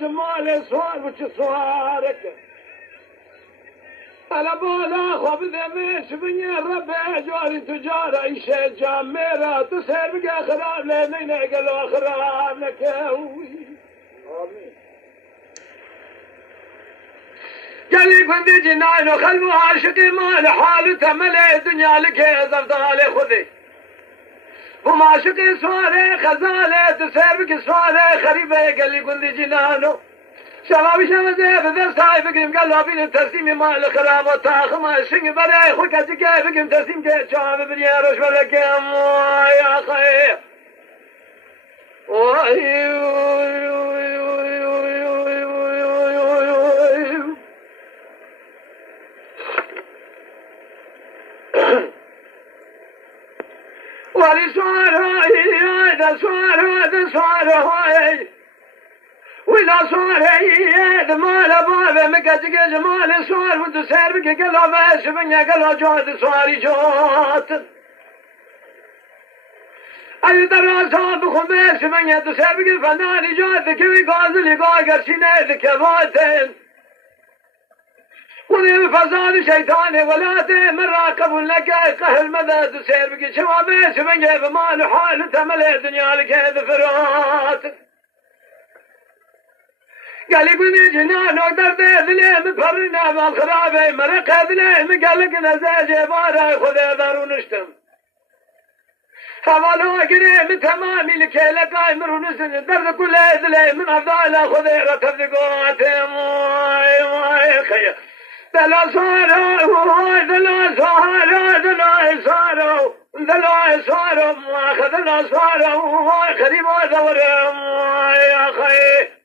جمال سوار وش سوارك على بالا خب دمش بني رب جاري تجارة إيش جامرة تسير بقى خراب لين قالوا خراب لك آمين قال لي كنت جنان وخلوا عاشقي مال حال تمل الدنيا لك يا زفضال خذي وما شقي سواري خزالة تسير بك سواري خريبة قال لي كنت جنانو شبابي شمزي بدر ساي بقرم قال له بين الترسيم مال خراب وطاخ ما الشنق بري خوك أتكي بقرم ترسيم كي شعب برياروش بلكم يا خير ولي سوار هاي ولا صار هيد مال بابا مكتك جمال صار وانت سير بك قلو باش بنيا قلو جود صاري جوت اي دراسة بخباش بنيا تسير بك فناني جود كوي قازلي قاقر شنيد كباتن وذي بفزاد شيطاني ولا من راقب لك قهر مدى تسير بك شوابيش بنيا بمال حال تملي دنيا لك هذا فرات قال لي قلني جنان وقدر ذلي مفرنا بالخرابة مرق ذلي قال لك نزاجي بارا خذ دار ونشتم حوالو قري من تمامي لكي لقاي مرونسن درد كل ذلي من أفضال خذ ركب ذقواتي ماي خير دلا صاروا دلا صاروا دلا صاروا دلا صاروا ما خذنا صاروا خريبا دورهم يا خير